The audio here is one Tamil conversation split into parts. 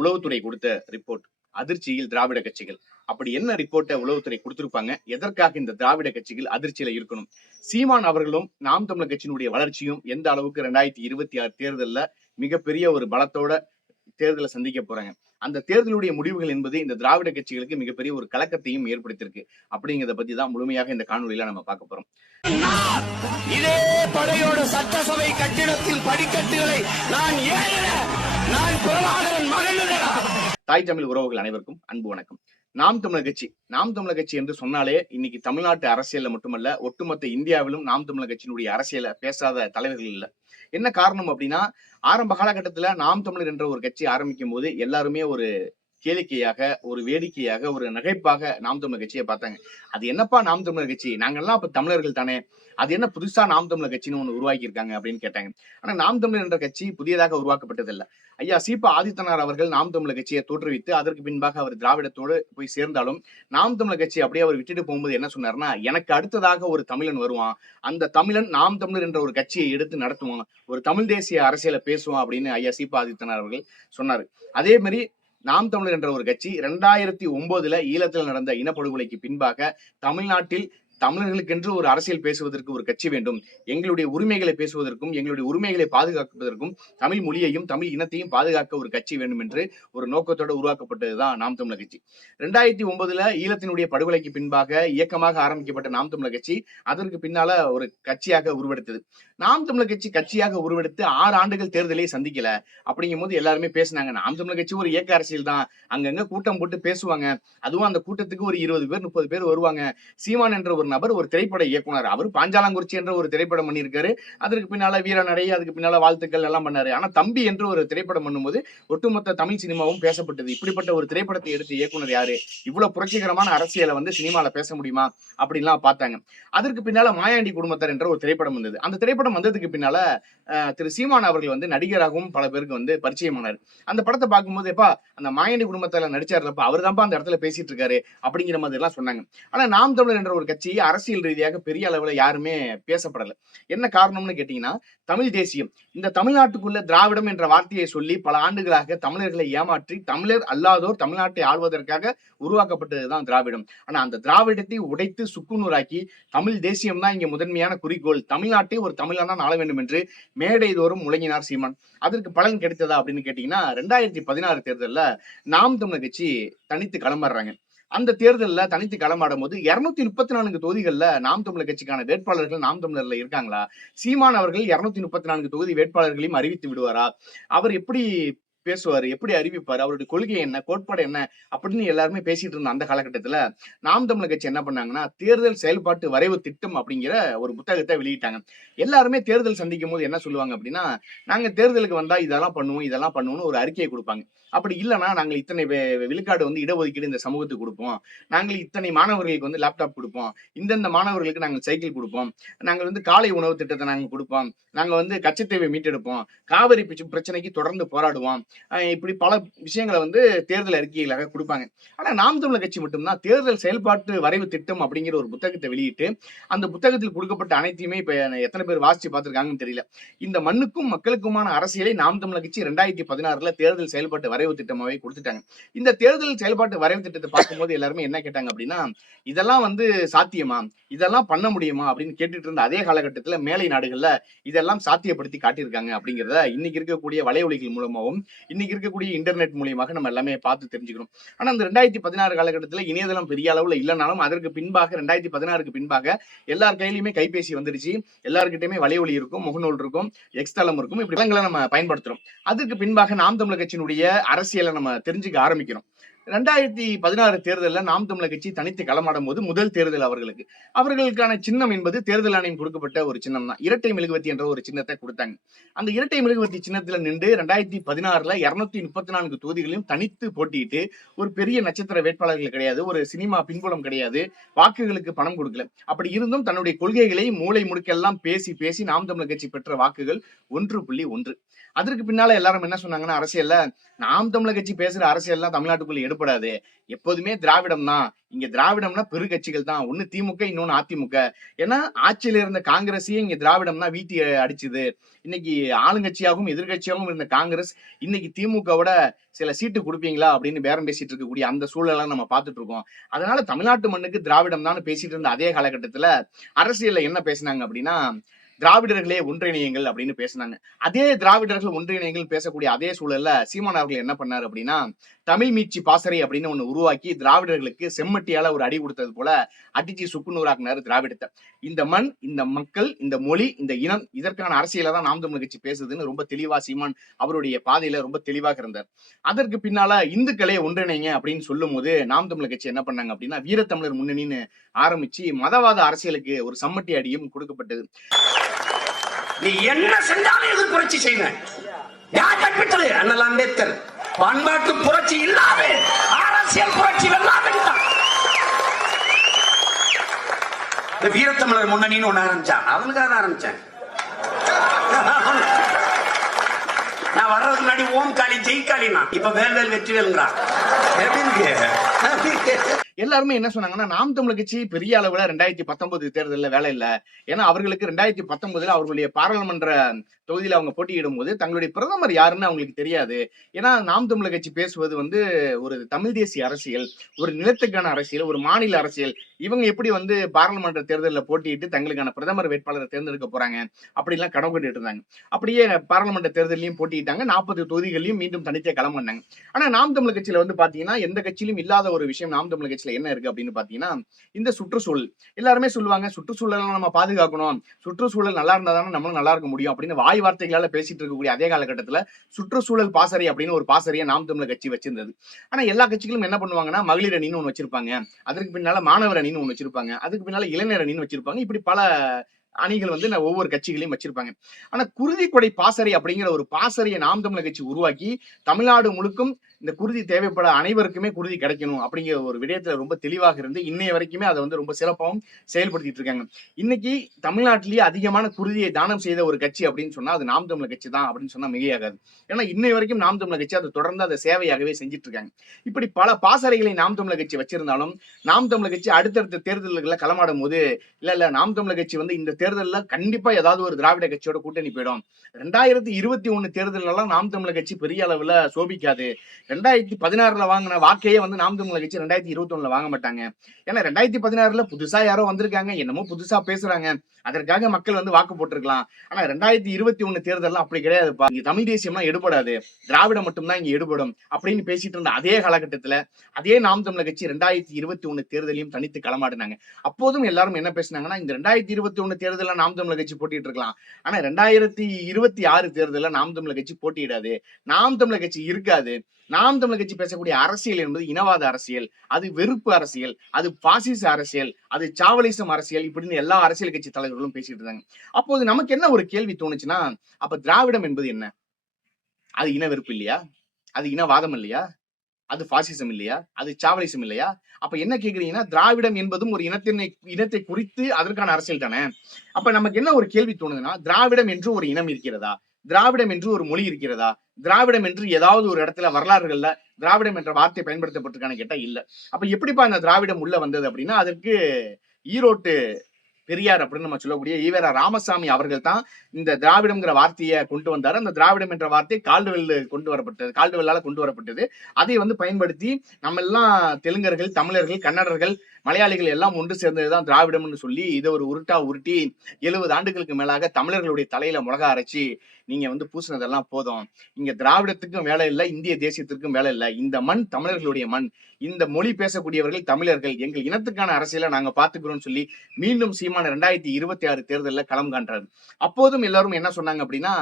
உளவுத்துறை கொடுத்த ரிப்போர்ட் அதிர்ச்சியில் திராவிட கட்சிகள். அப்படி என்ன ரிப்போர்ட்டை உளவுத்துறை கொடுத்திருப்பாங்க? எதற்காக இந்த திராவிட கட்சிகள் அதிர்ச்சியில இருக்கணும்? சீமான் அவர்களும் நாம் தமிழர் கட்சியினுடைய வளர்ச்சியும் எந்த அளவுக்கு ரெண்டாயிரத்தி இருபத்தி ஆறு தேர்தல்ல மிகப்பெரிய ஒரு பலத்தோட தேர்தலை சந்திக்க போறாங்க. அந்த தேர்தலுடைய முடிவுகள் என்பது இந்த திராவிட கட்சிகளுக்கு மிகப்பெரிய ஒரு கலக்கத்தையும் ஏற்படுத்தியிருக்கு. அப்படிங்கிறத பத்தி தான் முழுமையாக இந்த காணொலியில நம்ம பார்க்க போறோம். இதே படையோட சட்டசபை கட்டிடத்தில் படிக்கட்டுகளை நான் ஏறின தாய் தமிழ் உறவுகள் அனைவருக்கும் அன்பு வணக்கம். நாம் தமிழர் கட்சி நாம் தமிழர் கட்சி என்று சொன்னாலே இன்னைக்கு தமிழ்நாட்டு அரசியல்ல மட்டுமல்ல ஒட்டுமொத்த இந்தியாவிலும் நாம் தமிழர் கட்சியினுடைய அரசியல பேசாத தலைவர்கள் இல்ல. என்ன காரணம் அப்படின்னா ஆரம்ப காலகட்டத்துல நாம் தமிழர் என்ற ஒரு கட்சி ஆரம்பிக்கும் போது எல்லாருமே ஒரு கேளிக்கையாக ஒரு வேடிக்கையாக ஒரு நகைப்பாக நாம் தமிழர் கட்சியை பார்த்தாங்க. அது என்னப்பா நாம் தமிழர் கட்சி? நாங்கள்லாம் அப்ப தமிழர்கள் தானே? அது என்ன புதுசா நாம் தமிழர் கட்சின்னு ஒன்று உருவாக்கி இருக்காங்க அப்படின்னு கேட்டாங்க. ஆனா நாம் தமிழர் என்ற கட்சி புதியதாக உருவாக்கப்பட்டதில்லை. ஐயா சீபா ஆதித்தனார் அவர்கள் நாம் தமிழர் கட்சியை தோற்றுவித்து அதற்கு பின்பாக அவர் திராவிடத்தோடு போய் சேர்ந்தாலும் நாம் தமிழர் கட்சி அப்படியே அவர் விட்டுட்டு போகும்போது என்ன சொன்னார்னா எனக்கு அடுத்ததாக ஒரு தமிழன் வருவான். அந்த தமிழன் நாம் தமிழர் என்ற ஒரு கட்சியை எடுத்து நடத்துவான். ஒரு தமிழ் தேசிய அரசியலை பேசுவான் அப்படின்னு ஐயா சீபா ஆதித்தனார் அவர்கள் சொன்னார். அதே மாதிரி நாம் தமிழர் என்ற ஒரு கட்சி ரெண்டாயிரத்தி ஒன்பதுல ஈழத்தில் நடந்த இனப்படுகொலைக்கு பின்பாக தமிழ்நாட்டில் தமிழர்களுக்கென்று ஒரு அரசியல் பேசுவதற்கு ஒரு கட்சி வேண்டும். எங்களுடைய உரிமைகளை பேசுவதற்கும் எங்களுடைய உரிமைகளை பாதுகாப்பதற்கும் தமிழ் மொழியையும் தமிழ் இனத்தையும் பாதுகாக்க ஒரு கட்சி வேண்டும் என்று ஒரு நோக்கத்தோடு உருவாக்கப்பட்டதுதான் நாம் தமிழர் கட்சி. ரெண்டாயிரத்தி ஒன்பதுல ஈழத்தினுடைய படுகொலைக்கு பின்பாக இயக்கமாக ஆரம்பிக்கப்பட்ட நாம் தமிழர் கட்சி அதற்கு பின்னால ஒரு கட்சியாக உருவெடுத்தது. நாம் தமிழர் கட்சி கட்சியாக உருவெடுத்து ஆறு ஆண்டுகள் தேர்தலை சந்திக்கல. அப்படிங்கும் போது எல்லாருமே பேசினாங்க நாம் தமிழர் கட்சி ஒரு இயக்க அரசியல் தான். அங்கங்க கூட்டம் போட்டு பேசுவாங்க. அதுவும் அந்த கூட்டத்துக்கு ஒரு இருபது பேர் முப்பது பேர் வருவாங்க. சீமான் என்ற ஒரு ஒரு நபர் ஒரு திரைப்பட இயக்குனர். அவர் பாஞ்சாலங்குறிச்சி என்ற ஒரு திரைப்படம் பண்ணியிருக்காரு. அதற்கு பின்னால வீரநடை அதுக்கு பின்னால வாழ்த்துக்கள் எல்லாம் பண்ணாரு. ஆனா தம்பி என்று ஒரு திரைப்படம் பண்ணும்போது ஒட்டுமொத்த தமிழ் சினிமாவும் பேசப்பட்டது. இப்படிப்பட்ட ஒரு திரைப்படத்தை எடுத்த இயக்குனர் யாரு? இவ்வளவு புரட்சிகரமான அரசியலை வந்து சினிமால பேச முடியுமா? அப்படின்லாம் பார்த்தாங்க. அதற்கு பின்னால மாயாண்டி குடும்பத்தார் என்ற ஒரு திரைப்படம் வந்தது. அந்த திரைப்படம் வந்ததுக்கு பின்னால திரு சீமான் அவர்கள் வந்து நடிகராகவும் பல பேருக்கு வந்து பரிச்சயமானார். அந்த படத்தை பார்க்கும்போது எப்பா அந்த மாயாண்டி குடும்பத்தால நடிச்சாருலப்பா அவர் தான்ப்பா அந்த இடத்துல பேசிட்டு இருக்காரு அப்படிங்கிற மாதிரி எல்லாம் சொன்னாங்க. ஆனா நாம் தமிழர் என்ற ஒரு கட்சி அரசியல் ரீதியாக பெரிய அளவுல யாருமே பேசப்படல. என்ன காரணம்னு கேட்டீங்கன்னா தமிழ் தேசியம். இந்த தமிழ்நாட்டுக்குள்ள திராவிடம் என்ற வார்த்தையை சொல்லி பல ஆண்டுகளாக தமிழர்களை ஏமாற்றி தமிழர் அல்லாதோர் தமிழ்நாட்டை ஆள்வதற்காக உருவாக்கப்பட்டதுதான் திராவிடம். ஆனா அந்த திராவிடத்தை உடைத்து சுக்குநூறாக்கி தமிழ் தேசியம் தான் இங்க முதன்மையான குறிக்கோள். தமிழ்நாட்டை ஒரு தமிழனா ஆள வேண்டும் என்று மேடை தோறும் முழங்கினார் சீமான். அதற்கு பலன் கிடைத்ததா அப்படின்னு கேட்டீங்கன்னா ரெண்டாயிரத்தி பதினாறு தேர்தலில் நாம் தமிழர் கட்சி தனித்து களமாடுறாங்க அந்த தேர்தல்ல தனித்து களமாடும் போது இருநூத்தி முப்பத்தி நான்கு தொகுதிகள்ல நாம் தமிழர் கட்சிக்கான வேட்பாளர்கள் நாம் தமிழர்ல இருக்காங்களா? சீமான் அவர்கள் இருநூத்தி முப்பத்தி நான்கு தொகுதி வேட்பாளர்களையும் அறிவித்து விடுவாரா? அவர் எப்படி பேசுவாரு? எப்படி அறிவிப்பார்? அவருடைய கொள்கை என்ன? கோட்பாடு என்ன? அப்படின்னு எல்லாருமே பேசிட்டு இருந்த அந்த காலகட்டத்துல நாம் தமிழர் கட்சி என்ன பண்ணாங்கன்னா தேர்தல் செயல்பாட்டு வரைவு திட்டம் அப்படிங்கிற ஒரு புத்தகத்தை வெளியிட்டாங்க. எல்லாருமே தேர்தல் சந்திக்கும் போது என்ன சொல்லுவாங்க அப்படின்னா நாங்க தேர்தலுக்கு வந்தா இதெல்லாம் பண்ணுவோம் இதெல்லாம் பண்ணுவோம்னு ஒரு அறிக்கையை கொடுப்பாங்க. அப்படி இல்லைன்னா நாங்கள் இத்தனை விழுக்காடு வந்து இடஒதுக்கீடு இந்த சமூகத்துக்கு கொடுப்போம். நாங்கள் இத்தனை மாணவர்களுக்கு வந்து லேப்டாப் கொடுப்போம். இந்தந்த மாணவர்களுக்கு நாங்கள் சைக்கிள் கொடுப்போம். நாங்கள் வந்து காலை உணவு திட்டத்தை நாங்கள் கொடுப்போம். நாங்கள் வந்து கச்சத்தேவை மீட்டெடுப்போம். காவிரி பிரச்சனைக்கு தொடர்ந்து போராடுவோம். இப்படி பல விஷயங்களை வந்து தேர்தல் அறிக்கைகளாக கொடுப்பாங்க. ஆனா நாம் தமிழர் கட்சி மட்டும்தான் தேர்தல் செயல்பாட்டு வரைவு திட்டம் அப்படிங்கிற ஒரு புத்தகத்தை வெளியிட்டு அந்த புத்தகத்தில் கொடுக்கப்பட்ட அனைத்தையுமே இப்போ எத்தனை பேர் வாசிச்சு பார்த்துருக்காங்கன்னு தெரியல. இந்த மண்ணுக்கும் மக்களுக்குமான அரசியலை நாம் தமிழர் கட்சி ரெண்டாயிரத்தி பதினாறுல தேர்தல் செயல்பாட்டு வரைவு வரைவு திட்டமாவே கொடுத்துட்டாங்க. இந்த தேர்தல் செயல்பாட்டு வரைவு திட்டத்தை பார்க்கும்போது எல்லாருமே என்ன கேட்டாங்க அப்படின்னா இதெல்லாம் வந்து சாத்தியமா? இதெல்லாம் பண்ண முடியுமா? அப்படின்னு கேட்டுட்டு இருந்த அதே காலகட்டத்தில் மேலை நாடுகள்ல இதெல்லாம் சாத்தியப்படுத்தி காட்டியிருக்காங்க அப்படிங்கிறத இன்னைக்கு இருக்கக்கூடிய வலையொலிகள் மூலமாகவும் இன்னைக்கு இருக்கக்கூடிய இன்டர்நெட் மூலியமாக நம்ம எல்லாமே பார்த்து தெரிஞ்சுக்கிறோம் ஆனா அந்த ரெண்டாயிரத்தி பதினாறு காலகட்டத்தில் இணையதளம் பெரிய அளவுல இல்லைனாலும் அதற்கு பின்பாக ரெண்டாயிரத்தி பதினாறுக்கு பின்பாக எல்லார் கையிலயுமே கைபேசி வந்துருச்சு எல்லார்கிட்டயுமே வலையொலி இருக்கும் முகநூல் இருக்கும் எக்ஸ்தலம் இருக்கும். இப்படி இடங்களை நம்ம பயன்படுத்துறோம். அதற்கு பின்பாக நாம் தமிழர் கட்சியினுடைய அரசியலை நம்ம தெரிஞ்சுக்க ஆரம்பிக்கிறோம் ரெண்டாயிரத்தி பதினாறு தேர்தலில் நாம் தமிழர் கட்சி தனித்து களமாடும் போது முதல் தேர்தல் அவர்களுக்கு. அவர்களுக்கான சின்னம் என்பது தேர்தல் ஆணையம் கொடுக்கப்பட்ட ஒரு சின்னம் தான். இரட்டை மெழுகுவத்தி என்ற ஒரு சின்னத்தை கொடுத்தாங்க. அந்த இரட்டை மெழுகுவத்தி சின்னத்தில் நின்று ரெண்டாயிரத்தி பதினாறுல இருநூத்தி முப்பத்தி நான்கு தொகுதிகளையும் தனித்து போட்டியிட்டு ஒரு பெரிய நட்சத்திர வேட்பாளர்கள் கிடையாது ஒரு சினிமா பின்புலம் கிடையாது வாக்குகளுக்கு பணம் கொடுக்கல. அப்படி இருந்தும் தன்னுடைய கொள்கைகளை மூளை முடுக்கெல்லாம் பேசி பேசி நாம் தமிழர் கட்சி பெற்ற வாக்குகள் ஒன்று புள்ளி ஒன்று. அதற்கு பின்னால எல்லாரும் என்ன சொன்னாங்கன்னா அரசியல்ல நாம் தமிழர் கட்சி பேசுற அரசியல்லாம் தமிழ்நாட்டுக்குள்ள எடுபடாது எப்போதுமே திராவிடம் தான் இங்க திராவிடம்னா பெரு கட்சிகள் தான். ஒண்ணு திமுக இன்னொன்னு அதிமுக. ஏன்னா ஆட்சியில இருந்த காங்கிரஸையே இங்க திராவிடம்னா வீட்டி அடிச்சுது. இன்னைக்கு ஆளுங்கட்சியாகவும் எதிர்கட்சியாகவும் இருந்த காங்கிரஸ் இன்னைக்கு திமுகவோட சில சீட்டு கொடுப்பீங்களா அப்படின்னு பேரம் பேசிட்டு இருக்கக்கூடிய அந்த சூழலாம் நம்ம பார்த்துட்டு இருக்கோம். அதனால தமிழ்நாட்டு மண்ணுக்கு திராவிடம் தான் பேசிட்டு இருந்த அதே காலகட்டத்துல அரசியல்ல என்ன பேசினாங்க அப்படின்னா திராவிடர்களே ஒன்றிணையுங்கள் அப்படின்னு பேசினாங்க. அதே திராவிடர்கள் ஒன்றிணையங்கள் பேசக்கூடிய அதே சூழல்ல சீமான் அவர்கள் என்ன பண்ணாரு அப்படின்னா தமிழ் மீட்சி பாசறை அப்படின்னு ஒண்ணு உருவாக்கி திராவிடர்களுக்கு செம்மட்டியால ஒரு அடி கொடுத்தது போல அடிச்சு சுக்குநூறாக்குனாரு திராவிடத்தை. இந்த மண் இந்த மக்கள் இந்த மொழி இந்த இனம் இதற்கான அரசியலை தான் நாம் தமிழ் கட்சி பேசுதுன்னு ரொம்ப தெளிவா சீமான் அவருடைய பாதையில ரொம்ப தெளிவாக இருந்தார். அதற்கு பின்னால இந்துக்களே ஒன்றிணைங்க அப்படின்னு சொல்லும் போது நாம் தமிழ் கட்சி என்ன பண்ணாங்க அப்படின்னா வீரத்தமிழர் முன்னணின்னு ஆரம்பிச்சு மதவாத அரசியலுக்கு ஒரு சம்மட்டி அடியும் கொடுக்கப்பட்டது. நீ என்ன செஞ்சாலும் இது புரட்சி செய்வேன் யார் கற்பித்தது? அண்ணல் அம்பேத்கர். பண்பாட்டு புரட்சி இல்லாத அரசியல் புரட்சி வெல்லாத இந்த வீரத்தமிழர் முன்னணின்னு ஒண்ணு ஆரம்பிச்சான். அவனுக்காக தான் ஆரம்பிச்சேன். நான் வர்றதுக்கு முன்னாடி ஓம் காளி ஜெய் நான் இப்ப வேல்வேல் வெற்றிவேல்ங்கிறான் எப்படி எல்லாருமே என்ன சொன்னாங்கன்னா நாம் தமிழ் கட்சி பெரிய அளவுல ரெண்டாயிரத்தி பத்தொன்பது தேர்தலில் வேலை இல்ல. ஏன்னா அவர்களுக்கு ரெண்டாயிரத்தி பத்தொன்பதுல அவர்களுடைய பாராளுமன்ற தொகுதியில அவங்க போட்டியிடும் போது தங்களுடைய பிரதமர் யாருன்னு அவங்களுக்கு தெரியாது. ஏன்னா நாம் தமிழர் கட்சி பேசுவது வந்து ஒரு தமிழ் தேசிய அரசியல் ஒரு நிலத்துக்கான அரசியல் ஒரு மாநில அரசியல். இவங்க எப்படி வந்து பாராளுமன்ற தேர்தலில் போட்டியிட்டு தங்களுக்கான பிரதமர் வேட்பாளரை தேர்ந்தெடுக்க போறாங்க? அப்படிலாம் கனவு கண்டுட்டு இருந்தாங்க. அப்படியே பாராளுமன்ற தேர்தலையும் போட்டியிட்டாங்க. நாற்பது தொகுதிகளையும் மீண்டும் தனித்தே களம் பண்ணாங்க ஆனா நாம் தமிழர் கட்சியில வந்து பாத்தீங்கன்னா எந்த கட்சியிலும் இல்லாத ஒரு விஷயம் நாம் தமிழ் கட்சியில என்ன இருக்கு அப்படின்னு பாத்தீங்கன்னா இந்த சுற்றுச்சூழல். எல்லாருமே சொல்லுவாங்க சுற்றுச்சூழலை நம்ம பாதுகாக்கணும். சுற்றுச்சூழல் நல்லா இருந்தா தானே நம்மளும் நல்லா இருக்க முடியும். அப்படின்னு வாய் வார்த்தைகளால பேசிட்டு இருக்கக்கூடிய அதே காலகட்டத்துல சுற்றுச்சூழல் பாசறை அப்படின்னு ஒரு பாசறையை நாம் தமிழ் கட்சி வச்சிருந்தது. ஆனா எல்லா கட்சிகளும் என்ன பண்ணுவாங்கன்னா மகளிர் அணின்னு ஒண்ணு வச்சிருப்பாங்க. அதற்கு பின்னால மாணவர் அணின்னு ஒண்ணு வச்சிருப்பாங்க. அதுக்கு பின்னால இளைஞர் அணின்னு வச்சிருப்பாங்க. இப்படி பல அணிகள் வந்து நான் ஒவ்வொரு கட்சிகளையும் வச்சிருப்பாங்க. ஆனா குருதி கொடை பாசறை அப்படிங்கிற ஒரு பாசறையை நாம் தமிழர் கட்சி உருவாக்கி தமிழ்நாடு முழுக்கும் இந்த குருதி தேவைப்பட அனைவருக்குமே குருதி கிடைக்கணும் அப்படிங்கிற ஒரு விடயத்துல ரொம்ப தெளிவாக இருந்து இன்னைய வரைக்குமே அதை வந்து ரொம்ப சிறப்பாகவும் செயல்படுத்திட்டு இருக்காங்க. இன்னைக்கு தமிழ்நாட்டிலேயே அதிகமான குருதியை தானம் செய்த ஒரு கட்சி அப்படின்னு சொன்னா அது நாம் தமிழர் கட்சி தான் அப்படின்னு சொன்னா மிகையாகாது. ஏன்னா இன்னை வரைக்கும் நாம் தமிழர் கட்சி அதை தொடர்ந்து அதை சேவையாகவே செஞ்சுட்டு இருக்காங்க. இப்படி பல பாசறைகளை நாம் தமிழர் கட்சி வச்சிருந்தாலும் நாம் தமிழர் கட்சி அடுத்தடுத்த தேர்தல்களை களமாடும் போது இல்ல இல்ல நாம் தமிழர் கட்சி வந்து இந்த தேர்தலில் கண்டிப்பா ஏதாவது ஒரு திராவிட கட்சியோட கூட்டணி போயிடும். ரெண்டாயிரத்தி இருபத்தி ஒண்ணு தேர்தல் எல்லாம் நாம் தமிழர் கட்சி பெரிய அளவுல சோபிக்காது. ரெண்டாயிரத்தி பதினாறுல வாங்கின வாக்கையே வந்து நாம் தமிழர் கட்சி ரெண்டாயிரத்தி இருபத்தி ஒண்ணுல வாங்க மாட்டாங்க. ஏன்னா ரெண்டாயிரத்தி பதினாறுல புதுசா யாரோ வந்திருக்காங்க என்னமோ புதுசா பேசுறாங்க. அதற்காக மக்கள் வந்து வாக்கு போட்டிருக்கலாம். ஆனா ரெண்டாயிரத்தி இருபத்தி ஒண்ணு தேர்தல் அப்படி கிடையாதுப்பா. இங்க தமிழ் தேசியம்லாம் எடுபடாது. திராவிடம் மட்டும்தான் இங்க எடுபடும் அப்படின்னு பேசிட்டு இருந்த அதே காலகட்டத்துல அதே நாம் தமிழர் கட்சி ரெண்டாயிரத்தி இருபத்தி ஒண்ணு தேர்தலையும் தனித்து களமாடினாங்க. அப்போதும் எல்லாரும் என்ன பேசினாங்கன்னா இந்த ரெண்டாயிரத்தி இருபத்தி ஒண்ணு தேர்தலில் நாம் தமிழ கட்சி போட்டிட்டு இருக்கலாம். ஆனா ரெண்டாயிரத்தி இருபத்தி ஆறு தேர்தலில் நாம் தமிழர் கட்சி போட்டியிடாது. நாம் தமிழ கட்சி இருக்காது. நாம் தமிழர் கட்சி பேசக்கூடிய அரசியல் என்பது இனவாத அரசியல் அது வெறுப்பு அரசியல் அது பாசிச அரசியல் அது சாவலிசம் அரசியல் இப்படின்னு எல்லா அரசியல் கட்சி தலைவர்களும் பேசிட்டு இருந்தாங்க. அப்போது நமக்கு என்ன ஒரு கேள்வி தோணுச்சுன்னா அப்ப திராவிடம் என்பது என்ன? அது இன வெறுப்பு இல்லையா? அது இனவாதம் இல்லையா? அது பாசிசம் இல்லையா? அது சாவலிசம் இல்லையா? அப்ப என்ன கேக்குறீங்கன்னா திராவிடம் என்பதும் ஒரு இனத்தினை இனத்தை குறித்து அதற்கான அரசியல் தானே? அப்ப நமக்கு என்ன ஒரு கேள்வி தோணுதுன்னா திராவிடம் என்று ஒரு இனம் இருக்கிறதா? திராவிடம் என்று ஒரு மொழி இருக்கிறதா? திராவிடம் என்று ஏதாவது ஒரு இடத்துல வரலாறுகள்ல திராவிடம் என்ற வார்த்தை பயன்படுத்தப்பட்டிருக்கான்னு கேட்டா இல்ல. அப்ப எப்படிப்பா அந்த திராவிடம் உள்ள வந்தது அப்படின்னா அதற்கு ஈரோட்டு பெரியார் அப்படின்னு நம்ம சொல்லக்கூடிய ஈவேரா ராமசாமி அவர்கள் தான் இந்த திராவிடம்ங்கிற வார்த்தையை கொண்டு வந்தார். அந்த திராவிடம் என்ற வார்த்தை கால்டுவெல் கொண்டு வரப்பட்டது கால்டுவெல்லால கொண்டு வரப்பட்டது. அதை வந்து பயன்படுத்தி நம்ம எல்லாம் தெலுங்கர்கள் தமிழர்கள் கன்னடர்கள் மலையாளிகள் எல்லாம் ஒன்று சேர்ந்ததுதான் திராவிடம்னு சொல்லி இதை ஒரு உருட்டா உருட்டி எழுபது ஆண்டுகளுக்கு மேலாக தமிழர்களுடைய தலையில முழக அரைச்சி நீங்க வந்து பூசினதெல்லாம் போதும். இங்க திராவிடத்துக்கும் வேலை இல்லை இந்திய தேசியத்திற்கும் வேலை இல்லை. இந்த மண் தமிழர்களுடைய மண். இந்த மொழி பேசக்கூடியவர்கள் தமிழர்கள். எங்கள் இனத்துக்கான அரசியலை நாங்க பாத்துக்கிறோம்னு சொல்லி மீண்டும் சீமான ரெண்டாயிரத்தி இருபத்தி ஆறு தேர்தலில் களம் காண்றாரு. அப்போதும் எல்லாரும் என்ன சொன்னாங்க அப்படின்னா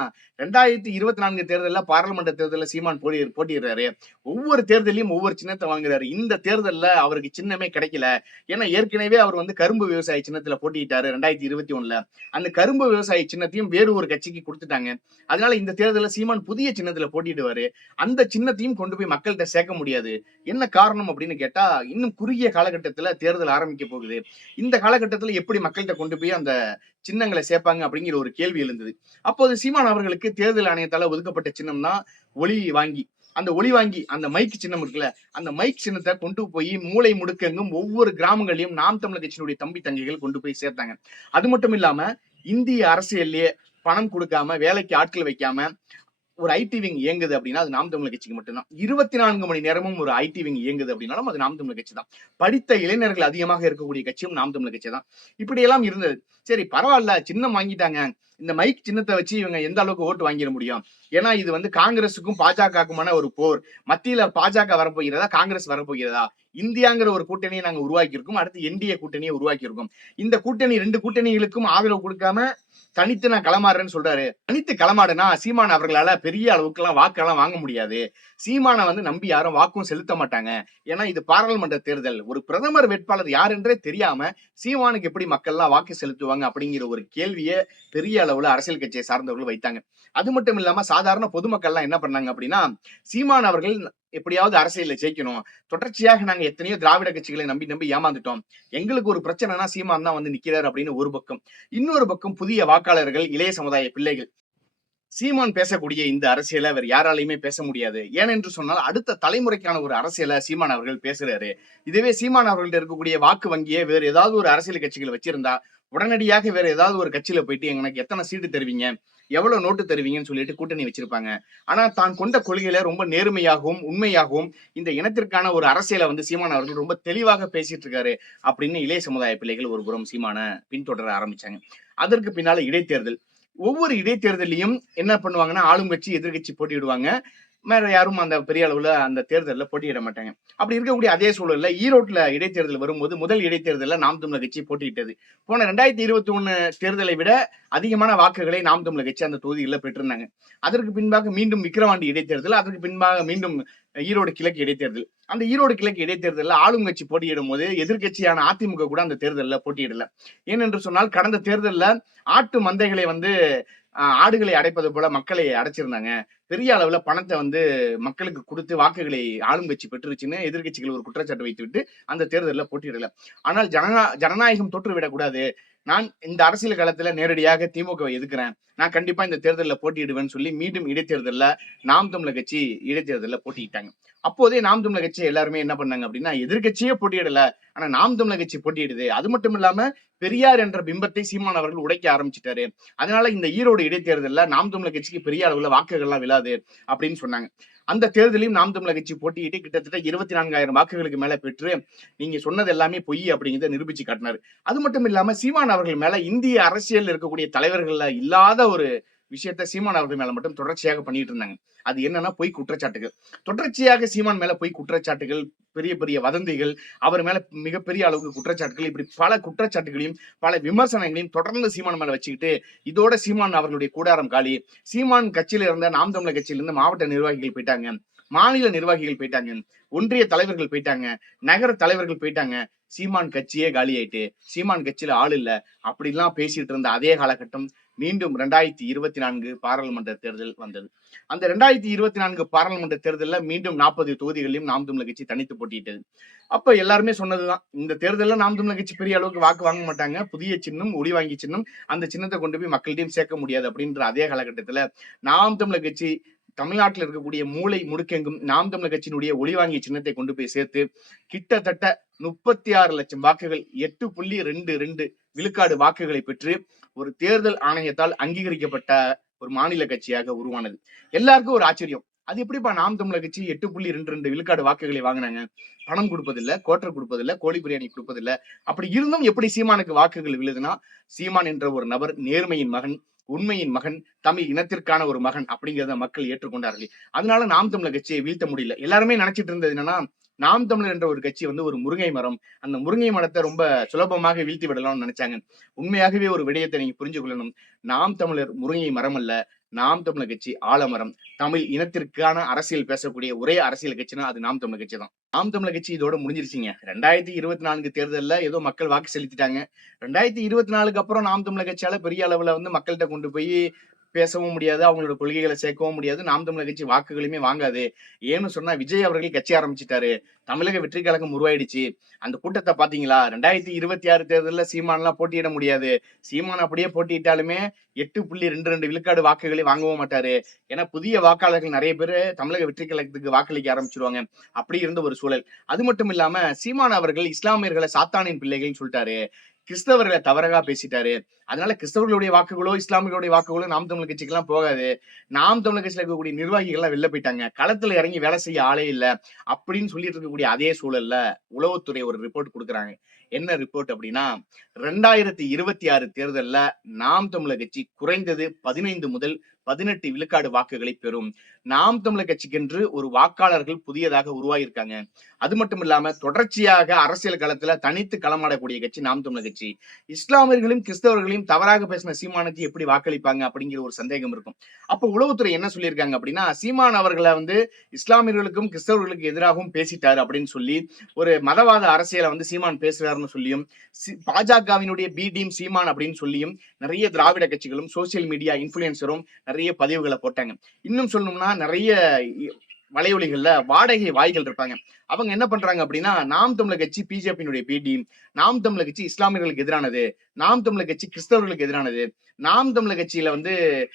ரெண்டாயிரத்தி இருபத்தி நான்கு தேர்தலில் பாராளுமன்ற தேர்தலில் சீமான் போட்டி போட்டிடுறாரு ஒவ்வொரு தேர்தலையும் ஒவ்வொரு சின்னத்தை வாங்குறாரு. இந்த தேர்தலில் அவருக்கு சின்னமே கிடைக்கல. ஏன்னா ஏற்கனவே அவர் வந்து கரும்பு விவசாய சின்னத்தில் போட்டிட்டாரு ரெண்டாயிரத்தி இருபத்தி ஒண்ணுல. அந்த கரும்பு விவசாய சின்னத்தையும் வேறு ஒரு கட்சிக்கு கொடுத்துட்டாங்க. அதனால இந்த தேர்தலில் சீமான் புதிய சின்னத்தில் போட்டிடுவாரு அந்த சின்னத்தையும் கொண்டு போய் மக்கள்கிட்ட சேர்க்க முடியாது. என்ன காரணம் அப்படின்னு கேட்டா இன்னும் குறுகிய காலகட்டத்தில் தேர்தல் ஆரம்பிக்க போகுது. இந்த காலகட்டத்தில் எப்படி மக்கள் மக்கள்கிட்ட கொண்டு போய் அந்த சின்னங்களை சேர்ப்பாங்க அப்படிங்கிற ஒரு கேள்வி எழுந்தது. அப்போது சீமான் அவர்களுக்கு தேர்தல் ஆணையத்தால் ஒதுக்கப்பட்ட சின்னம் தான் ஒளி வாங்கி. அந்த ஒளி வாங்கி அந்த மைக் சின்னம் இருக்குல்ல அந்த மைக் சின்னத்தை கொண்டு போய் மூளை முடுக்கெங்கும் ஒவ்வொரு கிராமங்களையும் நாம் தமிழர் கட்சியினுடைய தம்பி தங்கைகள் கொண்டு போய் சேர்த்தாங்க. அது மட்டும் இல்லாம இந்திய அரசியல்லையே பணம் கொடுக்காம வேலைக்கு ஆட்கள் வைக்காம ஒரு ஐடி விங் இயங்குது அப்படின்னா அது நாம் தமிழ் கட்சிக்கு மட்டும்தான். இருபத்தி நான்கு மணி நேரமும் ஒரு ஐடி விங் இயங்குது அப்படின்னாலும் அது நாம் தமிழ் கட்சி தான் படித்த இளைஞர்கள் அதிகமாக இருக்கக்கூடிய கட்சியும் நாம் தமிழ் கட்சி தான் இப்படி எல்லாம் இருந்தது. சரி பரவாயில்ல சின்னம் வாங்கிட்டாங்க. இந்த மைக் சின்னத்தை வச்சு இவங்க எந்த அளவுக்கு ஓட்டு வாங்கிட முடியும்? ஏன்னா இது வந்து காங்கிரஸுக்கும் பாஜகவுக்குமான ஒரு போர். மத்தியில பாஜக வரப்போகிறதா காங்கிரஸ் வரப்போகிறதா? இந்தியாங்கிற ஒரு கூட்டணியை நாங்க உருவாக்கியிருக்கோம். அடுத்து என்டிஏ கூட்டணியை உருவாக்கியிருக்கோம். இந்த கூட்டணி ரெண்டு கூட்டணிகளுக்கும் ஆதரவு கொடுக்காம தனித்து நான் களமாடுறேன்னு சொல்றாரு. தனித்து களமாடுனா சீமான் அவர்களால பெரிய அளவுக்கு எல்லாம் வாக்கெல்லாம் வாங்க முடியாது. சீமானை வந்து நம்பி யாரும் வாக்கும் செலுத்த மாட்டாங்க. ஏன்னா இது பாராளுமன்ற தேர்தல். ஒரு பிரதமர் வேட்பாளர் யார் என்றே தெரியாம சீமானுக்கு எப்படி மக்கள்லாம் வாக்கு செலுத்துவாங்க? அப்படிங்கிற ஒரு கேள்வியை பெரிய அளவுல அரசியல் கட்சியை சார்ந்தவர்கள் வைத்தாங்க. அது மட்டும் இல்லாம சாதாரண பொதுமக்கள்லாம் என்ன பண்ணாங்க அப்படின்னா சீமான் அவர்கள் எப்படியாவது அரசியல ஜெயிக்கணும். தொடர்ச்சியாக நாங்க எத்தனையோ திராவிட கட்சிகளை நம்பி நம்பி ஏமாந்துட்டோம். எங்களுக்கு ஒரு பிரச்சனைனா சீமான் தான் வந்து நிக்கிறார் அப்படின்னு ஒரு பக்கம். இன்னொரு பக்கம் புதிய வாக்காளர்கள் இளைய சமுதாய பிள்ளைகள். சீமான் பேசக்கூடிய இந்த அரசியலை அவர் யாராலையுமே பேச முடியாது. ஏனென்று சொன்னால் அடுத்த தலைமுறைக்கான ஒரு அரசியலை சீமான் அவர்கள் பேசுறாரு. இதுவே சீமான் அவர்கள்ட்ட இருக்கக்கூடிய வாக்கு வங்கியை வேறு ஏதாவது ஒரு அரசியல் கட்சிகள் வச்சிருந்தா உடனடியாக வேற ஏதாவது ஒரு கட்சியில போயிட்டு எனக்கு எத்தனை சீட்டு தருவீங்க? எவ்வளவு நோட்டு தருவீங்கன்னு சொல்லிட்டு கூட்டணி வச்சிருப்பாங்க. ஆனா தான் கொண்ட கொள்கையில ரொம்ப நேர்மையாகவும் உண்மையாகவும் இந்த இனத்திற்கான ஒரு அரசியலை வந்து சீமான அவர்கள் ரொம்ப தெளிவாக பேசிட்டு இருக்காரு அப்படின்னு இளைய சமுதாய பிள்ளைகள் ஒரு புறம் சீமான பின்தொடர ஆரம்பிச்சாங்க. அதற்கு பின்னால இடைத்தேர்தல். ஒவ்வொரு இடைத்தேர்தலையும் என்ன பண்ணுவாங்கன்னா ஆளும் கட்சி எதிர்கட்சி போட்டியிடுவாங்க. வேற யாரும் அந்த பெரிய அளவுல அந்த தேர்தலில் போட்டியிட மாட்டாங்க. அப்படி இருக்கக்கூடிய அதே சூழல்ல ஈரோட்டில் இடைத்தேர்தல் வரும்போது முதல் இடைத்தேர்தலில் நாம் தமிழர் கட்சி போட்டியிட்டது. போன ரெண்டாயிரத்தி இருபத்தி ஒன்று தேர்தலை விட அதிகமான வாக்குகளை நாம் தமிழர் கட்சி அந்த தொகுதிகளில் பெற்றிருந்தாங்க. அதற்கு பின்பாக மீண்டும் விக்கிரவாண்டி இடைத்தேர்தல் அதற்கு பின்பாக மீண்டும் ஈரோடு கிழக்கு இடைத்தேர்தல். அந்த ஈரோடு கிழக்கு இடைத்தேர்தலில் ஆளும் கட்சி போட்டியிடும் போது எதிர்க்கட்சியான அதிமுக கூட அந்த தேர்தலில் போட்டியிடல. ஏனென்று சொன்னால் கடந்த தேர்தலில் ஆட்டு மந்தைகளை வந்து ஆடுகளை அடைப்பது போல மக்களை அடைச்சிருந்தாங்க. பெரிய அளவுல பணத்தை வந்து மக்களுக்கு கொடுத்து வாக்குகளை ஆளும் கட்சி பெற்றுருச்சுன்னு எதிர்கட்சிகள் ஒரு குற்றச்சாட்டு வைத்துவிட்டு அந்த தேர்தலில் போட்டியிடல. ஆனால் ஜனநா ஜனநாயகம் தொற்று விடக்கூடாது நான் இந்த அரசியல் களத்துல நேரடியாக திமுகவை எதுக்குறேன் நான் கண்டிப்பா இந்த தேர்தலில் போட்டியிடுவேன்னு சொல்லி மீண்டும் இடைத்தேர்தலில் நாம் தமிழர் கட்சி இடைத்தேர்தலில் போட்டியிட்டாங்க. அப்போதே நாம் தமிழர் கட்சி எல்லாருமே என்ன பண்ணாங்க அப்படின்னா எதிர்க்கட்சியே போட்டியிடல. ஆனா நாம் தமிழர் கட்சி போட்டியிடுது. அது மட்டும் இல்லாம பெரியார் என்ற பிம்பத்தை சீமான் அவர்கள் உடைக்க ஆரம்பிச்சிட்டாரு. அதனால இந்த ஈரோடு இடைத்தேர்தலில் நாம் தமிழர் கட்சிக்கு பெரிய அளவுல வாக்குகள்லாம் விழாது அப்படின்னு சொன்னாங்க. அந்த தேர்தலையும் நாம் தமிழர் கட்சி போட்டியிட்டு கிட்டத்தட்ட இருபத்தி நான்காயிரம் வாக்குகளுக்கு மேல பெற்று நீங்க சொன்னது எல்லாமே பொய் அப்படிங்கிறத நிரூபிச்சு காட்டினாரு. அது மட்டும் இல்லாம சீமான் அவர்கள் மேல இந்திய அரசியல் இருக்கக்கூடிய தலைவர்கள்ல இல்லாத ஒரு விஷயத்த சீமான் அவர்கள் மேல மட்டும் தொடர்ச்சியாக பண்ணிட்டு இருந்தாங்க. அது என்னன்னா பொய் குற்றச்சாட்டுகள். தொடர்ச்சியாக சீமான் மேல பொய் குற்றச்சாட்டுகள் பெரிய பெரிய வதந்திகள் அவர் மேல மிகப்பெரிய அளவுக்கு குற்றச்சாட்டுகள் இப்படி பல குற்றச்சாட்டுகளையும் பல விமர்சனங்களையும் தொடர்ந்து சீமான் மேல வச்சுக்கிட்டு இதோட சீமான் அவர்களுடைய கூடாரம் காலி. சீமான் கட்சியில இருந்த நாம் தமிழர் கட்சியில இருந்து மாவட்ட நிர்வாகிகள் போயிட்டாங்க. மாநில நிர்வாகிகள் போயிட்டாங்க. ஒன்றிய தலைவர்கள் போயிட்டாங்க. நகர தலைவர்கள் போயிட்டாங்க. சீமான் கட்சியே காலி ஆயிட்டு சீமான் கட்சியில ஆள் இல்ல. அப்படிலாம் பேசிட்டு இருந்த அதே காலகட்டம் மீண்டும் ரெண்டாயிரத்தி இருபத்தி நான்கு பாராளுமன்ற தேர்தல் வந்தது. அந்த ரெண்டாயிரத்தி இருபத்தி நான்கு பாராளுமன்ற தேர்தலில் மீண்டும் நாற்பது தொகுதிகளிலும் நாம் தமிழர் கட்சி தனித்து போட்டியிட்டது. அப்ப எல்லாருமே சொன்னதுதான். இந்த தேர்தலில் நாம் தமிழர் கட்சி பெரிய அளவுக்கு வாக்கு வாங்க மாட்டாங்க. புதிய சின்னம் ஒளி வாங்கி சின்னம் அந்த சின்னத்தை கொண்டு போய் மக்கள்கிட்டையும் சேர்க்க முடியாது அப்படின்ற அதே காலகட்டத்துல நாம் தமிழர் கட்சி தமிழ்நாட்டில் இருக்கக்கூடிய மூளை முடுக்கெங்கும் நாம் தமிழர் கட்சியினுடைய ஒளி வாங்கிய சின்னத்தை கொண்டு போய் சேர்த்து கிட்டத்தட்ட முப்பத்தி ஆறு லட்சம் வாக்குகள் எட்டு புள்ளி ரெண்டு ரெண்டு விழுக்காடு வாக்குகளை பெற்று ஒரு தேர்தல் ஆணையத்தால் அங்கீகரிக்கப்பட்ட ஒரு மாநில கட்சியாக உருவானது. எல்லாருக்கும் ஒரு ஆச்சரியம். அது எப்படிப்பா நாம் தமிழர் கட்சி எட்டு புள்ளி ரெண்டு ரெண்டு விழுக்காடு வாக்குகளை வாங்கினாங்க? பணம் கொடுப்பதில்ல கோட்டர் கொடுப்பதில்ல கோழி பிரியாணி கொடுப்பதில்ல. அப்படி இருந்தும் எப்படி சீமானுக்கு வாக்குகள் விழுதுன்னா சீமான் என்ற ஒரு நபர் நேர்மையின் மகன் உண்மையின் மகன் தமிழ் இனத்திற்கான ஒரு மகன் அப்படிங்கிறத மக்கள் ஏற்றுக்கொண்டார்கள். அதனால நாம் தமிழர் கட்சியை வீழ்த்த முடியல. எல்லாருமே நினைச்சிட்டு இருந்தது என்னன்னா நாம் தமிழர் என்ற ஒரு கட்சி வந்து ஒரு முருங்கை மரம். அந்த முருங்கை மரத்தை ரொம்ப சுலபமாக வீழ்த்தி விடலாம்னு நினைச்சாங்க. உண்மையாகவே ஒரு விடயத்தை நீங்க புரிஞ்சு கொள்ளணும் நாம் தமிழர் முருங்கை மரம் அல்ல நாம் தமிழர் கட்சி ஆலமரம் தமிழ் இனத்திற்கான அரசியல் பேசக்கூடிய ஒரே அரசியல் கட்சினா அது நாம் தமிழர் கட்சி தான். நாம் தமிழர் கட்சி இதோட முடிஞ்சிருச்சுங்க. ரெண்டாயிரத்தி இருபத்தி நான்கு தேர்தல்ல ஏதோ மக்கள் வாக்கு செலுத்திட்டாங்க. ரெண்டாயிரத்தி இருபத்தி நாலுக்கு அப்புறம் நாம் தமிழர் கட்சியால பெரிய அளவுல வந்து மக்கள்கிட்ட கொண்டு போய் பேசவும் முடியாது அவங்களோட கொள்கைகளை சேர்க்கவும் முடியாது. நாம் தமிழர் கட்சி வாக்குகளையுமே வாங்காது. ஏன்னு சொன்னா விஜய் அவர்கள் கட்சி ஆரம்பிச்சிட்டாரு. தமிழக வெற்றி கழகம் உருவாயிடுச்சு. அந்த கூட்டத்தை பாத்தீங்களா? ரெண்டாயிரத்தி இருபத்தி ஆறு தேர்தலில் சீமான்லாம் போட்டியிட முடியாது. சீமான் அப்படியே போட்டியிட்டாலுமே எட்டு புள்ளி ரெண்டு ரெண்டு விழுக்காடு வாக்குகளை வாங்கவும் மாட்டாரு. ஏன்னா புதிய வாக்காளர்கள் நிறைய பேர் தமிழக வெற்றி கழகத்துக்கு வாக்களிக்க ஆரம்பிச்சிருவாங்க. அப்படி இருந்த ஒரு சூழல். அது மட்டும் இல்லாம சீமான் அவர்கள் இஸ்லாமியர்களை சாத்தானின் பிள்ளைகள்னு சொல்லிட்டாரு. கிறிஸ்தவர்களை தவறாக பேசிட்டாரு. அதனால கிறிஸ்தவர்களுடைய வாக்குகளோ இஸ்லாமியர்களுடைய வாக்குகளோ நாம் தமிழ் கட்சிக்கெல்லாம் போகாது. நாம் தமிழ் கட்சியில் இருக்கக்கூடிய நிர்வாகிகள் எல்லாம் வெளில போயிட்டாங்க. களத்துல இறங்கி வேலை செய்ய ஆளே இல்ல. அப்படின்னு சொல்லிட்டு இருக்கக்கூடிய அதே சூழல்ல உளவுத்துறை ஒரு ரிப்போர்ட் கொடுக்குறாங்க. என்ன ரிப்போர்ட் அப்படின்னா ரெண்டாயிரத்தி இருபத்தி ஆறு தேர்தல்ல நாம் தமிழர் கட்சி குறைந்தது பதினைந்து முதல் பதினெட்டு விழுக்காடு வாக்குகளை பெறும். நாம் தமிழர் கட்சிக்கென்று ஒரு வாக்காளர்கள் புதியதாக உருவாகியிருக்காங்க அது மட்டும் இல்லாம தொடர்ச்சியாக அரசியல் களத்துல தனித்து களமாடக்கூடிய கட்சி நாம் தமிழர் கட்சி. இஸ்லாமியர்களையும் கிறிஸ்தவர்களையும் தவறாக பேசின சீமானுக்கு எப்படி வாக்களிப்பாங்க அப்படிங்கிற ஒரு சந்தேகம் இருக்கும். அப்ப உளவுத்துறை என்ன சொல்லியிருக்காங்க அப்படின்னா சீமான் அவர்களை வந்து இஸ்லாமியர்களுக்கும் கிறிஸ்தவர்களுக்கு எதிராகவும் பேசிட்டாரு அப்படின்னு சொல்லி ஒரு மதவாத அரசியலை வந்து சீமான் பேசுறாருன்னு சொல்லியும் பாஜகவினுடைய பி டீம் சீமான் அப்படின்னு சொல்லியும் நிறைய திராவிட கட்சிகளும் சோசியல் மீடியா இன்ஃபுளுசரும் நிறைய பதிவுகளை போட்டாங்க. இன்னும் சொல்லணும்னா நிறைய இ- வலையொலிகள்ல வாடகை வாய்கள் இருப்பாங்க. அவங்க என்ன பண்றாங்க அப்படின்னா நாம் தமிழர் கட்சி பிஜேபியினுடைய பிடி நாம் தமிழர் கட்சி இஸ்லாமியர்களுக்கு எதிரானது நாம் தமிழர் கட்சி கிறிஸ்தவர்களுக்கு எதிரானது நாம் தமிழர் கட்சியில வந்து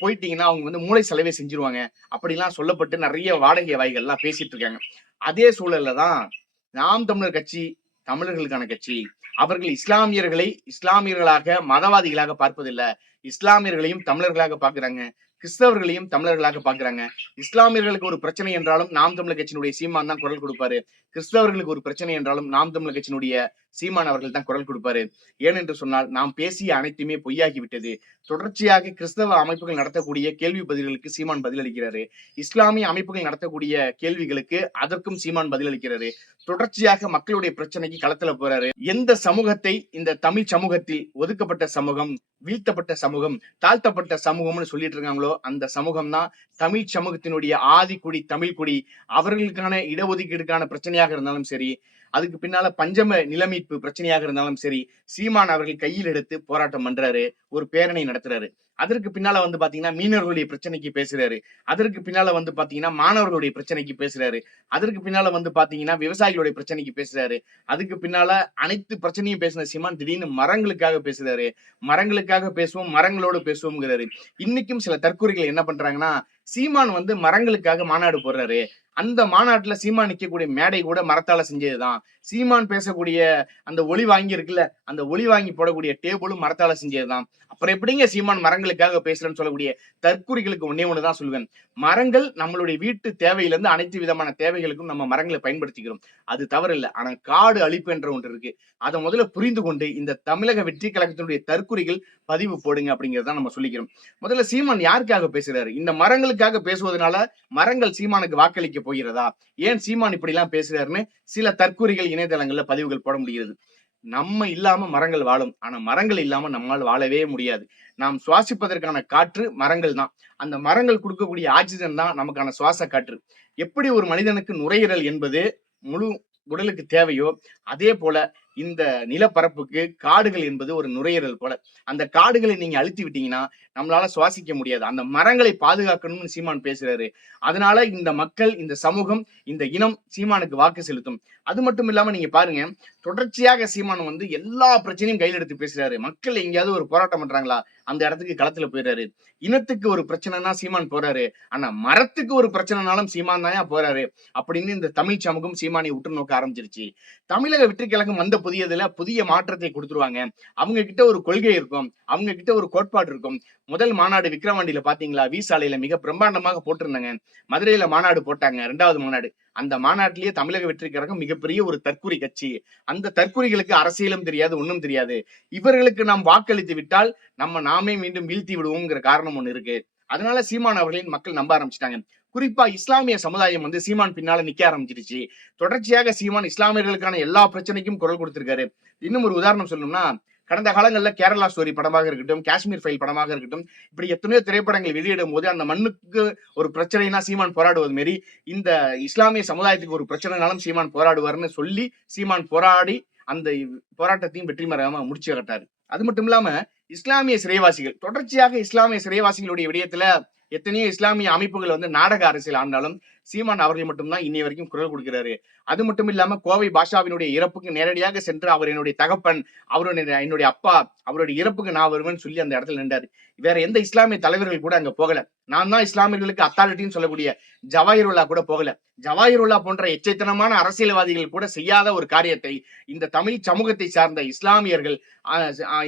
போயிட்டீங்கன்னா அவங்க வந்து மூளை செலவே செஞ்சிருவாங்க அப்படிலாம் சொல்லப்பட்டு நிறைய வாடகை வாய்கள்லாம் பேசிட்டு இருக்காங்க. அதே சூழல்ல தான் நாம் தமிழர் கட்சி தமிழர்களுக்கான கட்சி அவர்கள் இஸ்லாமியர்களை இஸ்லாமியர்களாக மதவாதிகளாக பார்ப்பதில்லை. இஸ்லாமியர்களையும் தமிழர்களாக பாக்குறாங்க கிறிஸ்தவர்களையும் தமிழர்களாக பாக்குறாங்க இஸ்லாமியர்களுக்கு ஒரு பிரச்சனை என்றாலும் நாம் தமிழர் கட்சியினுடைய சீமான் தான் குரல் கொடுப்பாரு. கிறிஸ்தவர்களுக்கு ஒரு பிரச்சனை என்றாலும் நாம் தமிழர் கட்சியினுடைய சீமான் அவர்கள் தான் குரல் கொடுப்பாரு. ஏனென்று சொன்னால் நாம் பேசிய அனைத்துமே பொய்யாகிவிட்டது. தொடர்ச்சியாக கிறிஸ்தவ அமைப்புகள் நடத்தக்கூடிய கேள்வி பதில்களுக்கு சீமான் பதிலளிக்கிறாரு. இஸ்லாமிய அமைப்புகள் நடத்தக்கூடிய கேள்விகளுக்கு அதற்கும் சீமான் பதிலளிக்கிறாரு. தொடர்ச்சியாக மக்களுடைய பிரச்சனைக்கு களத்துல போறாரு. எந்த சமூகத்தை இந்த தமிழ் சமூகத்தில் ஒதுக்கப்பட்ட சமூகம் வீழ்த்தப்பட்ட சமூகம் தாழ்த்தப்பட்ட சமூகம்னு சொல்லிட்டு இருக்காங்களோ அந்த சமூகம் தான் தமிழ் சமூகத்தினுடைய ஆதிக்குடி தமிழ் குடி அவர்களுக்கான இடஒதுக்கீடுக்கான பிரச்சனையாக இருந்தாலும் சரி அதுக்கு பின்னால பஞ்சம நிலமீட்பு பிரச்சனையாக இருந்தாலும் சரி சீமான் அவர்கள் கையில் எடுத்து போராட்டம் பண்றாரு ஒரு பேரணி நடத்துறாரு. அதற்கு பின்னால வந்து பாத்தீங்கன்னா மீனவர்களுடைய பிரச்சனைக்கு பேசுறாரு. அதற்கு பின்னால வந்து பாத்தீங்கன்னா மாணவர்களுடைய பிரச்சனைக்கு பேசுறாரு. அதற்கு பின்னால வந்து பாத்தீங்கன்னா விவசாயிகளுடைய பிரச்சனைக்கு பேசுறாரு. அதுக்கு பின்னால அனைத்து பிரச்சனையும் பேசின சிமான் திடீர்னு மரங்களுக்காக பேசுறாரு. மரங்களுக்காக பேசுவோம் மரங்களோடு பேசுவோம்ங்கிறாரு. இன்னைக்கும் சில தற்கொலைகள் என்ன பண்றாங்கன்னா சீமான் வந்து மரங்களுக்காக மாநாடு போடுறாரு. அந்த மாநாட்டுல சீமான் நிக்கக்கூடிய மேடை கூட மரத்தால செஞ்சதுதான். சீமான் பேசக்கூடிய அந்த ஒளி வாங்கி இருக்குல்ல அந்த ஒளி வாங்கி போடக்கூடிய டேபிளும் மரத்தால செஞ்சதுதான். அப்புறம் எப்படிங்க சீமான் மரங்கள் மரங்களுக்காக பேசுறேன்னு சொல்லக்கூடிய தற்குறிகளுக்கு ஒன்னே ஒண்ணுதான் சொல்லுவேன். மரங்கள் நம்மளுடைய வீட்டு தேவையிலிருந்து அனைத்து விதமான தேவைகளுக்கும் நம்ம மரங்களை பயன்படுத்திக்கிறோம். அது தவறில்லை. ஆனா காடு அழிப்பு என்ற ஒன்று இருக்கு. அதை முதல்ல புரிந்து கொண்டு இந்த தமிழக வெற்றி கழகத்தினுடைய தற்குறிகள் பதிவு போடுங்க அப்படிங்கறத நம்ம சொல்லிக்கிறோம். முதல்ல சீமான் யாருக்காக பேசுறாரு? இந்த மரங்களுக்காக பேசுவதனால மரங்கள் சீமானுக்கு வாக்களிக்க போகிறதா? ஏன் சீமான் இப்படி எல்லாம் பேசுறாருன்னு சில தற்குறிகள் இணையதளங்கள்ல பதிவுகள் போட முடிகிறது. நம்ம இல்லாம மரங்கள் வாழும். ஆனா மரங்கள் இல்லாம நம்மால் வாழவே முடியாது. நாம் சுவாசிப்பதற்கான காற்று மரங்கள் தான். அந்த மரங்கள் கொடுக்கக்கூடிய ஆக்சிஜன் தான் நமக்கான சுவாச காற்று எப்படி ஒரு மனிதனுக்கு நுரையீரல் என்பது முழு உடலுக்கு தேவையோ அதே போல இந்த நிலப்பரப்புக்கு காடுகள் என்பது ஒரு நுரையீரல் போல. அந்த காடுகளை நீங்க அழுத்தி விட்டீங்கன்னா நம்மளால சுவாசிக்க முடியாது. அந்த மரங்களை பாதுகாக்கணும்னு சீமான் பேசுறாரு. அதனால இந்த மக்கள் இந்த சமூகம் இந்த இனம் சீமானுக்கு வாக்கு செலுத்தும். அது மட்டும் இல்லாம நீங்க பாருங்க தொடர்ச்சியாக சீமான் வந்து எல்லா பிரச்சனையும் கையில் எடுத்து பேசுறாரு. மக்கள் எங்கேயாவது ஒரு போராட்டம் பண்றாங்களா? அந்த இடத்துக்கு களத்துல போயிடுறாரு. இனத்துக்கு ஒரு பிரச்சனைனா சீமான் போறாரு. ஆனா மரத்துக்கு ஒரு பிரச்சனைனாலும் சீமான் தான் போறாரு. அப்படின்னு இந்த தமிழ் சமூகம் சீமானை உற்று நோக்க ஆரம்பிச்சிருச்சு. தமிழக வெற்றி கிழக்கம் வந்த புதியதுல புதிய மாற்றத்தை கொடுத்துருவாங்க. அவங்க கிட்ட ஒரு கொள்கை இருக்கும். அவங்க கிட்ட ஒரு கோட்பாடு இருக்கும். முதல் மாநாடு விக்ரவாண்டியில பாத்தீங்களா? வி சாலையில மிக பிரம்மாண்டமாக போட்டிருந்தாங்க. மதுரையில மாநாடு போட்டாங்க ரெண்டாவது மாநாடு. அந்த மாநாட்டிலேயே தமிழக வெற்றி கழகம் மிகப்பெரிய ஒரு தற்குறி கட்சி. அந்த தற்குறிகளுக்கு அரசியலும் தெரியாது ஒண்ணும் தெரியாது. இவர்களுக்கு நாம் வாக்களித்து விட்டால் நம்ம நாமே மீண்டும் வீழ்த்தி விடுவோங்கிற காரணம் ஒண்ணு இருக்கு. அதனால சீமான் அவர்களின் மக்கள் நம்ப ஆரம்பிச்சிட்டாங்க. குறிப்பா இஸ்லாமிய சமுதாயம் வந்து சீமான் பின்னால நிக்க ஆரம்பிச்சிருச்சு. தொடர்ச்சியாக சீமான் இஸ்லாமியர்களுக்கான எல்லா பிரச்சனைக்கும் குரல் கொடுத்திருக்காரு. இன்னும் ஒரு உதாரணம் சொல்லணும்னா கடந்த காலங்களில் கேரளா ஸ்டோரி படமாக இருக்கட்டும் காஷ்மீர் ஃபைல் படமாக இருக்கட்டும் இப்படி எத்தனையோ திரைப்படங்கள் வெளியிடும் போது அந்த மண்ணுக்கு ஒரு பிரச்சனைனா சீமான் போராடுவது மாரி இந்த இஸ்லாமிய சமுதாயத்துக்கு ஒரு பிரச்சனைனாலும் சீமான் போராடுவார்னு சொல்லி சீமான் போராடி அந்த போராட்டத்தையும் வெற்றி மறையாம முடிச்சு கட்டாரு. அது மட்டும் இல்லாம இஸ்லாமிய சிறைவாசிகள் தொடர்ச்சியாக இஸ்லாமிய சிறைவாசிகளுடைய விடயத்துல எத்தனையோ இஸ்லாமிய அமைப்புகள் வந்து நாடக அரசியல் ஆண்டாலும் சீமான் அவர்கள் மட்டும்தான் இன்னை வரைக்கும் குரல் கொடுக்கிறாரு. அது மட்டும் இல்லாம கோவை பாஷாவினுடைய இறப்புக்கு நேரடியாக சென்று அவர் என்னுடைய தகப்பன் அவருடைய என்னுடைய அப்பா அவருடைய இறப்புக்கு நான் வருவேன் சொல்லி அந்த இடத்துல நின்றாரு. வேற எந்த இஸ்லாமிய தலைவர்கள் கூட அங்க போகல. நான் தான் இஸ்லாமியர்களுக்கு அத்தாரிட்டின்னு சொல்லக்கூடிய ஜவாஹிருல்லா கூட போகல. ஜவாஹிருல்லா போன்ற எச்சைத்தனமான அரசியல்வாதிகள் கூட செய்யாத ஒரு காரியத்தை இந்த தமிழ் சமூகத்தை சார்ந்த இஸ்லாமியர்கள்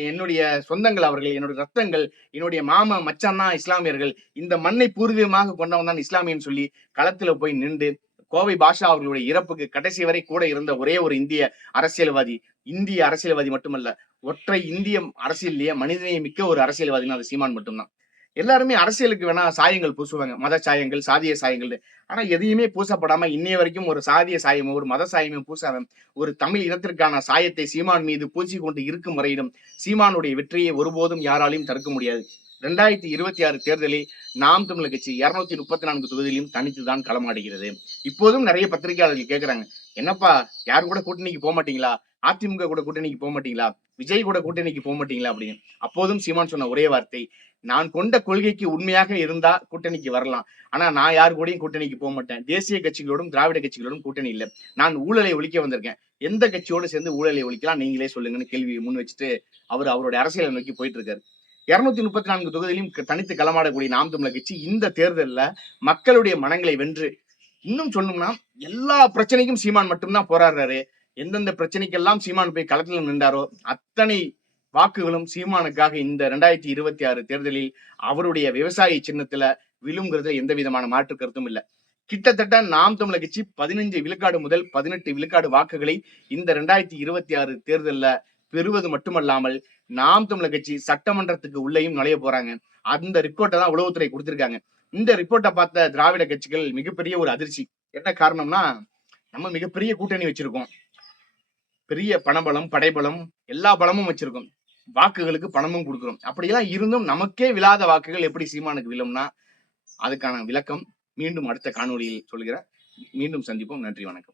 என்னுடைய சொந்தங்கள் அவர்கள் என்னுடைய ரத்தங்கள் என்னுடைய மாமா மச்சான் தான் இஸ்லாமியர்கள் இந்த மண்ணை பூர்வீகமாக கொண்டவன் தான் இஸ்லாமியன்னு சொல்லி களத்துல போய் நின்று கோவை பாஷா அவர்களுடைய இறப்புக்கு கடைசி வரை கூட இருந்த ஒரே ஒரு இந்திய அரசியல்வாதி இந்திய அரசியல்வாதி மட்டுமல்ல ஒற்றை இந்திய அரசியல்லையே மனிதநேயம் மிக்க ஒரு அரசியல்வாதினா அது சீமான் மட்டும்தான். எல்லாருமே அரசியலுக்கு வேணா சாயங்கள் பூசுவாங்க. மத சாயங்கள் சாதிய சாயங்கள் ஆனா எதையுமே பூசப்படாம இன்னைய வரைக்கும் ஒரு சாதிய சாயமோ ஒரு மத சாயமோ பூசாம ஒரு தமிழ் இனத்திற்கான சாயத்தை சீமான் மீது பூசி கொண்டு இருக்கும் வரையிலும் சீமானுடைய வெற்றியை ஒருபோதும் யாராலையும் தடுக்க முடியாது. ரெண்டாயிரத்தி இருபத்தி ஆறு தேர்தலில் நாம் தமிழர் கட்சி இருநூத்தி முப்பத்தி நான்கு தொகுதியிலும் தனித்துதான் களமாடுகிறது. இப்போதும் நிறைய பத்திரிகையாளர்கள் கேட்கிறாங்க என்னப்பா யார் கூட கூட்டணிக்கு போக மாட்டீங்களா? அதிமுக கூட கூட்டணிக்கு போக மாட்டீங்களா? விஜய் கூட கூட்டணிக்கு போக மாட்டீங்களா? அப்படின்னு. அப்போதும் சீமான் சொன்ன ஒரே வார்த்தை நான் கொண்ட கொள்கைக்கு உண்மையாக இருந்தா கூட்டணிக்கு வரலாம். ஆனா நான் யார் கூடயும் கூட்டணிக்கு போக மாட்டேன். தேசிய கட்சிகளோடும் திராவிட கட்சிகளோடும் கூட்டணி இல்லை. நான் ஊழலை ஒழிக்க வந்திருக்கேன். எந்த கட்சியோடு சேர்ந்து ஊழலை ஒழிக்கலாம்? நீங்களே சொல்லுங்கன்னு கேள்வி முன் வச்சுட்டு அவர் அவருடைய அரசியலை நோக்கி போயிட்டு இருக்காரு. இருநூத்தி முப்பத்தி நான்கு தொகுதியிலும் தனித்து களமாடக்கூடிய நாம் தமிழர் கட்சி இந்த தேர்தலில் மக்களுடைய மனங்களை வென்று இன்னும் சொல்லணும்னா எல்லா பிரச்சனைக்கும் சீமான் மட்டும்தான் போராடுறாரு. எந்தெந்த பிரச்சனைக்கெல்லாம் சீமான் போய் களத்தில் நின்றாரோ அத்தனை வாக்குகளும் சீமானுக்காக இந்த ரெண்டாயிரத்தி இருபத்தி ஆறு தேர்தலில் அவருடைய விவசாய சின்னத்துல விழுங்கிறதுல எந்த விதமான மாற்று கருத்தும் இல்லை. கிட்டத்தட்ட நாம் தமிழர் கட்சி பதினஞ்சு விழுக்காடு முதல் பதினெட்டு விழுக்காடு வாக்குகளை இந்த ரெண்டாயிரத்தி இருபத்தி ஆறு தேர்தலில் பெறுவது மட்டுமல்லாமல் நாம் தமிழர் கட்சி சட்டமன்றத்துக்கு உள்ளேயும் நுழைய போறாங்க. அந்த ரிப்போர்ட்டை தான் உளவுத்துறை கொடுத்திருக்காங்க. இந்த ரிப்போர்ட்டை பார்த்த திராவிட கட்சிகள் மிகப்பெரிய ஒரு அதிர்ச்சி. என்ன காரணம்னா நம்ம மிகப்பெரிய கூட்டணி வச்சிருக்கோம். பெரிய பணபலம் படைபலம் எல்லா பலமும் வச்சிருக்கோம். வாக்குகளுக்கு பணமும் கொடுக்கிறோம். அப்படியெல்லாம் இருந்தும் நமக்கே விழாத வாக்குகள் எப்படி சீமானுக்கு விழும்னா அதுக்கான விளக்கம் மீண்டும் அடுத்த காணொளியில் சொல்கிறேன் மீண்டும் சந்திப்போம். நன்றி வணக்கம்.